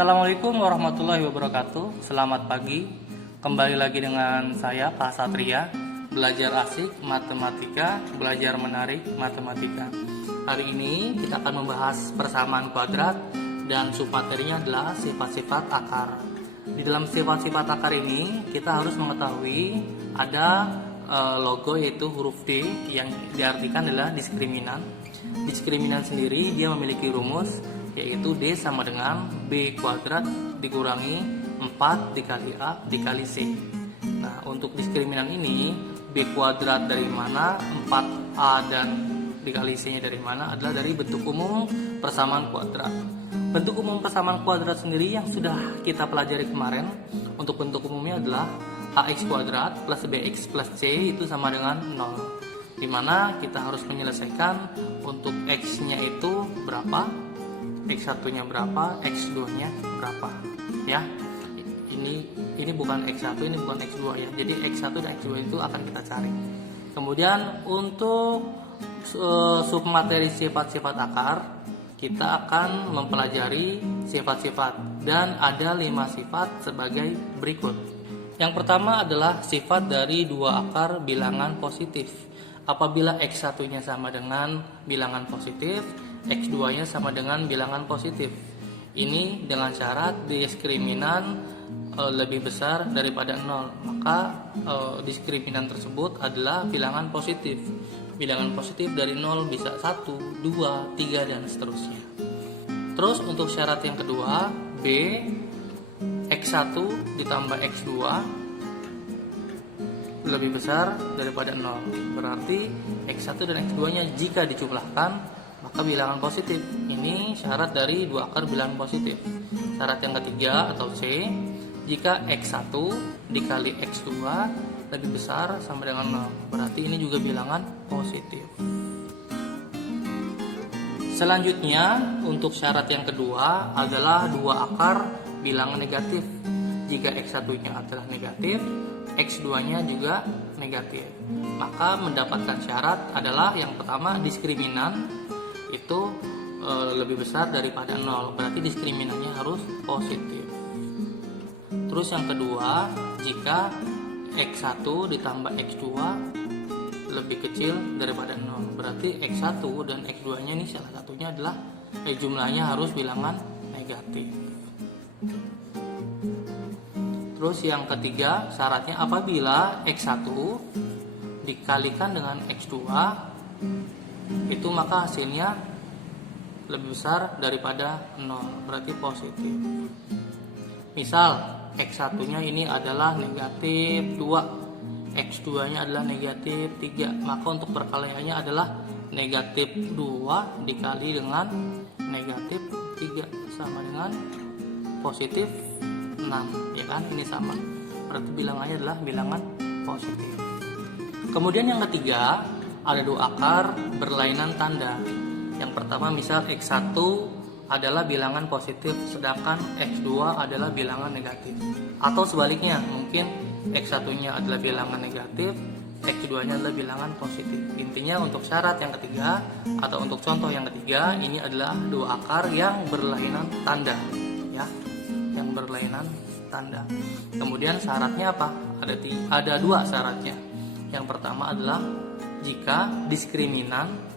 Assalamualaikum warahmatullahi wabarakatuh. Selamat pagi. Kembali lagi dengan saya Pak Satria. Belajar asik matematika, belajar menarik matematika. Hari ini kita akan membahas persamaan kuadrat dan submaterinya adalah sifat-sifat akar. Di dalam sifat-sifat akar ini kita harus mengetahui ada logo yaitu huruf D yang diartikan adalah diskriminan. Diskriminan sendiri dia memiliki rumus yaitu D sama dengan B kuadrat dikurangi 4 dikali A dikali C. Nah, untuk diskriminan ini B kuadrat dari mana, 4A dan dikali C nya dari mana adalah dari bentuk umum persamaan kuadrat. Bentuk umum persamaan kuadrat sendiri yang sudah kita pelajari kemarin, untuk bentuk umumnya adalah AX kuadrat plus BX plus C itu sama dengan 0, dimana kita harus menyelesaikan untuk X nya itu berapa, X1 nya berapa, X2 nya berapa ya. Ini bukan X1, ini bukan X2 ya. Jadi X1 dan X2 itu akan kita cari. Kemudian untuk submateri sifat-sifat akar, kita akan mempelajari sifat-sifat dan ada 5 sifat sebagai berikut. Yang pertama adalah sifat dari dua akar bilangan positif. Apabila X1 nya sama dengan bilangan positif, X2 nya sama dengan bilangan positif. Ini dengan syarat diskriminan lebih besar daripada 0, maka diskriminan tersebut adalah bilangan positif. Bilangan positif dari 0 bisa 1, 2, 3 dan seterusnya. Terus untuk syarat yang kedua, B X1 ditambah X2 lebih besar daripada 0. Berarti X1 dan X2 nya jika dijumlahkan maka bilangan positif. Ini syarat dari dua akar bilangan positif. Syarat yang ketiga atau C, jika X1 dikali X2 lebih besar sama dengan 0. Berarti ini juga bilangan positif. Selanjutnya untuk syarat yang kedua adalah dua akar bilangan negatif. Jika X1 nya adalah negatif, X2 nya juga negatif, maka mendapatkan syarat adalah yang pertama diskriminan itu lebih besar daripada 0, berarti diskriminannya harus positif. Terus yang kedua, jika X1 ditambah X2 lebih kecil daripada 0, berarti X1 dan X2 nya ini salah satunya adalah jumlahnya harus bilangan negatif. Terus yang ketiga, syaratnya apabila X1 dikalikan dengan X2 itu maka hasilnya lebih besar daripada 0, berarti positif. Misal X1 nya ini adalah negatif 2, X2 nya adalah negatif 3, maka untuk perkaliannya adalah negatif 2 dikali dengan negatif 3 sama dengan positif 6, ya kan, ini sama, berarti bilangannya adalah bilangan positif. Kemudian yang ketiga, ada dua akar berlainan tanda. Yang pertama misal X1 adalah bilangan positif sedangkan X2 adalah bilangan negatif. Atau sebaliknya, mungkin X1 nya adalah bilangan negatif, X2 nya adalah bilangan positif. Intinya untuk syarat yang ketiga atau untuk contoh yang ketiga, ini adalah dua akar yang berlainan tanda ya, yang berlainan tanda. Kemudian syaratnya apa? Ada dua syaratnya. Yang pertama adalah jika diskriminan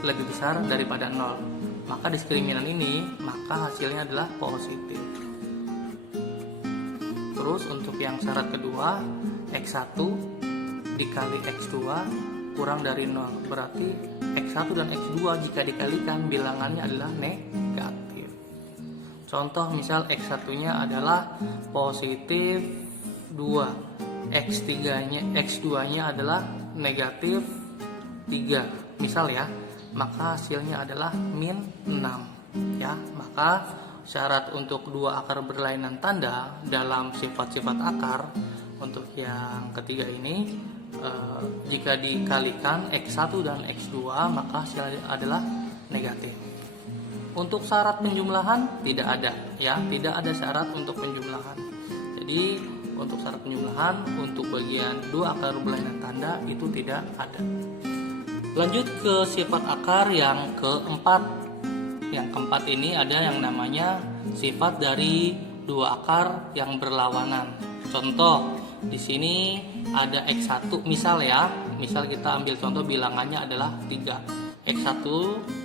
lebih besar daripada 0, maka diskriminan ini maka hasilnya adalah positif. Terus untuk yang syarat kedua, X1 dikali X2 kurang dari 0, berarti X1 dan X2 jika dikalikan bilangannya adalah negatif. Contoh misal X1 nya adalah positif 2, X2 nya adalah negatif 3 misal ya, maka hasilnya adalah min 6 ya. Maka syarat untuk dua akar berlainan tanda dalam sifat-sifat akar untuk yang ketiga ini, jika dikalikan X1 dan X2 maka hasilnya adalah negatif. Untuk syarat penjumlahan tidak ada ya, tidak ada syarat untuk penjumlahan. Jadi untuk syarat penjumlahan untuk bagian dua akar berlainan tanda itu tidak ada. Lanjut ke sifat akar yang keempat, yang keempat ini ada yang namanya sifat dari dua akar yang berlawanan. Contoh, di sini ada X1 misal ya. Misal kita ambil contoh bilangannya adalah 3. X1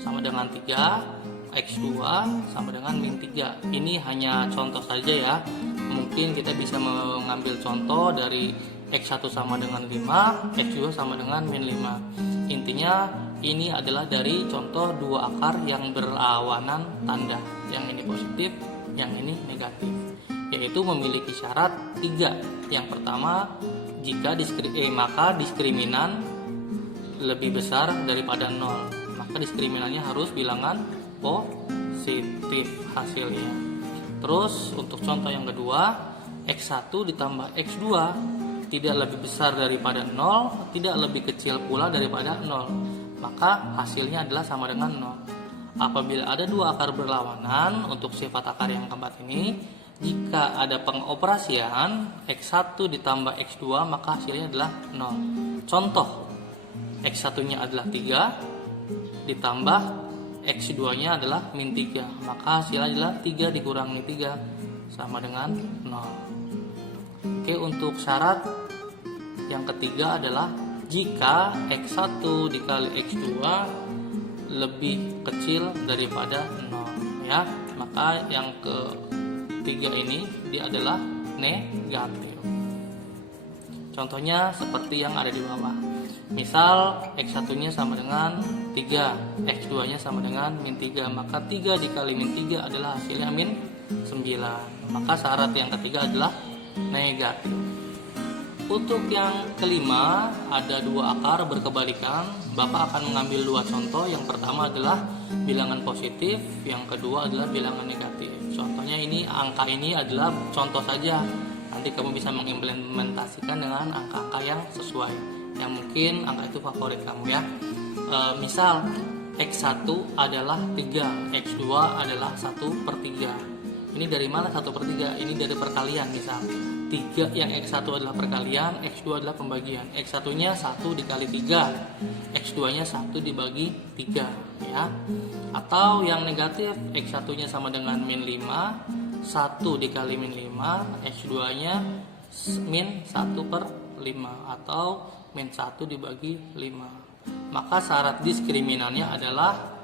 sama dengan 3, X2 sama dengan min 3. Ini hanya contoh saja ya. Mungkin kita bisa mengambil contoh dari X1 sama dengan 5, X2 sama dengan min 5. Intinya ini adalah dari contoh dua akar yang berlawanan tanda. Yang ini positif, yang ini negatif. Yaitu memiliki syarat 3. Yang pertama, maka diskriminan lebih besar daripada 0. Maka diskriminannya harus bilangan positif hasilnya. Terus untuk contoh yang kedua, X1 ditambah X2 tidak lebih besar daripada 0, tidak lebih kecil pula daripada 0. Maka hasilnya adalah sama dengan 0. Apabila ada dua akar berlawanan untuk sifat akar yang keempat ini, jika ada pengoperasian X1 ditambah X2 maka hasilnya adalah 0. Contoh, X1-nya adalah 3 ditambah X2-nya adalah min 3, maka hasilnya adalah 3 dikurangi 3 sama dengan 0. Oke, untuk syarat yang ketiga adalah jika X1 dikali X2 lebih kecil daripada 0 ya, maka yang ketiga ini dia adalah negatif. Contohnya seperti yang ada di bawah. Misal X1-nya sama dengan 3, X2-nya sama dengan min 3, maka 3 dikali min 3 adalah hasilnya min 9. Maka syarat yang ketiga adalah negatif. Untuk yang kelima, ada dua akar berkebalikan. Bapak akan mengambil dua contoh. Yang pertama adalah bilangan positif, yang kedua adalah bilangan negatif. Contohnya ini, angka ini adalah contoh saja. Nanti kamu bisa mengimplementasikan dengan angka-angka yang sesuai, yang mungkin angka itu favorit kamu ya. Misal X1 adalah 3, X2 adalah 1/3. Ini dari mana 1/3? Ini dari perkalian. Misal 3 yang X1 adalah perkalian, X2 adalah pembagian. X1-nya 1 dikali 3, X2-nya 1 dibagi 3 ya. Atau yang negatif, X1-nya sama dengan min 5, 1 dikali min 5, X2-nya min 1/5 atau min 1 dibagi 5. Maka syarat diskriminannya adalah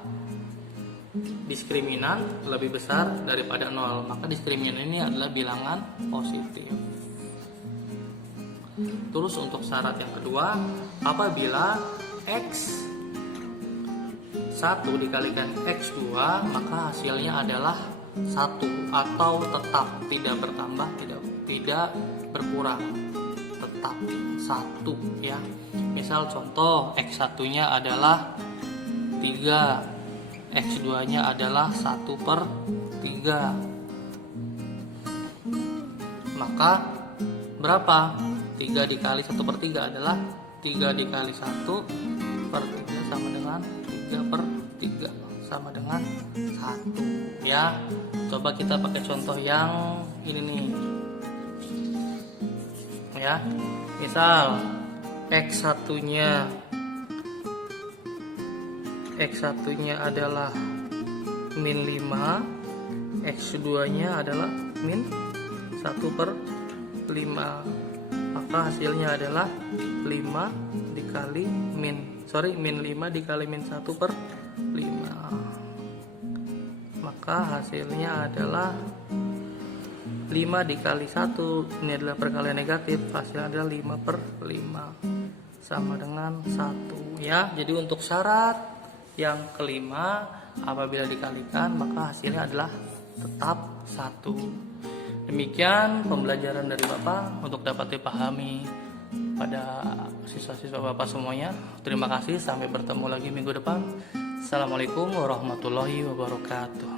diskriminan lebih besar daripada 0. Maka diskriminan ini adalah bilangan positif. Terus untuk syarat yang kedua, apabila X1 dikalikan X2 maka hasilnya adalah 1 atau tetap, tidak bertambah, tidak berkurang, tetap 1 ya. Misal contoh, X1-nya adalah 3, X2-nya adalah 1/3. Maka berapa? 3 dikali 1/3 adalah 3 dikali 1/3 sama dengan 3/3 sama dengan 1 ya. Coba kita pakai contoh yang ini nih ya. Misal X1-nya adalah min 5, X2-nya adalah min 1/5. Maka hasilnya adalah min 5 dikali min 1/5. Maka hasilnya adalah 5 dikali 1, ini adalah perkalian negatif, hasilnya adalah 5/5 sama dengan 1 ya. Jadi untuk syarat yang kelima, apabila dikalikan maka hasilnya adalah tetap 1. Demikian pembelajaran dari Bapak untuk dapat dipahami pada siswa-siswa Bapak semuanya. Terima kasih, sampai bertemu lagi minggu depan. Assalamualaikum warahmatullahi wabarakatuh.